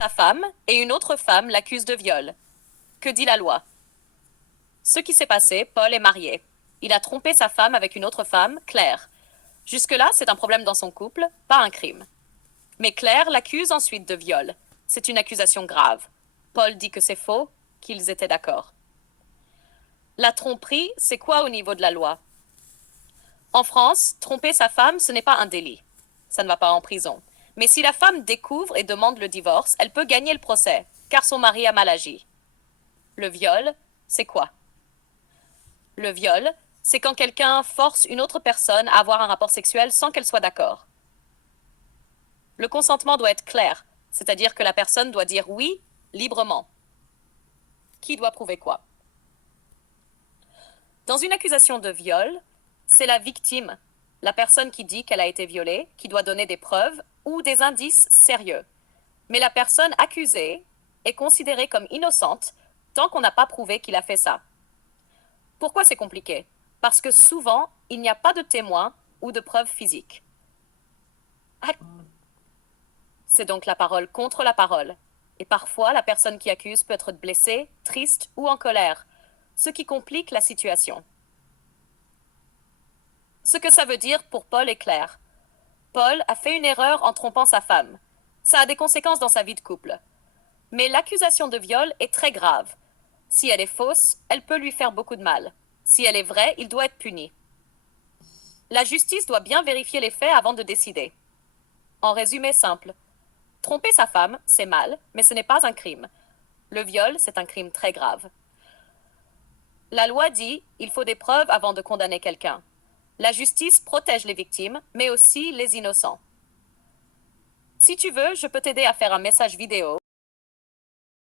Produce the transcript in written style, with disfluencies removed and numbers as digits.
Sa femme et une autre femme l'accusent de viol. Que dit la loi? Ce qui s'est passé, Paul est marié. Il a trompé sa femme avec une autre femme, Claire. Jusque-là, c'est un problème dans son couple, pas un crime. Mais Claire l'accuse ensuite de viol. C'est une accusation grave. Paul dit que c'est faux, qu'ils étaient d'accord. La tromperie, c'est quoi au niveau de la loi? En France, tromper sa femme, ce n'est pas un délit. Ça ne va pas en prison. Mais si la femme découvre et demande le divorce, elle peut gagner le procès, car son mari a mal agi. Le viol, c'est quoi? Le viol, c'est quand quelqu'un force une autre personne à avoir un rapport sexuel sans qu'elle soit d'accord. Le consentement doit être clair, c'est-à-dire que la personne doit dire oui librement. Qui doit prouver quoi? Dans une accusation de viol, c'est la victime, la personne qui dit qu'elle a été violée, qui doit donner des preuves ou des indices sérieux. Mais la personne accusée est considérée comme innocente tant qu'on n'a pas prouvé qu'il a fait ça. Pourquoi c'est compliqué? Parce que souvent, il n'y a pas de témoins ou de preuves physiques. C'est donc la parole contre la parole. Et parfois, la personne qui accuse peut être blessée, triste ou en colère, ce qui complique la situation. Ce que ça veut dire pour Paul est clair. Paul a fait une erreur en trompant sa femme. Ça a des conséquences dans sa vie de couple. Mais l'accusation de viol est très grave. Si elle est fausse, elle peut lui faire beaucoup de mal. Si elle est vraie, il doit être puni. La justice doit bien vérifier les faits avant de décider. En résumé simple, tromper sa femme, c'est mal, mais ce n'est pas un crime. Le viol, c'est un crime très grave. La loi dit il faut des preuves avant de condamner quelqu'un. La justice protège les victimes, mais aussi les innocents. Si tu veux, je peux t'aider à faire un message vidéo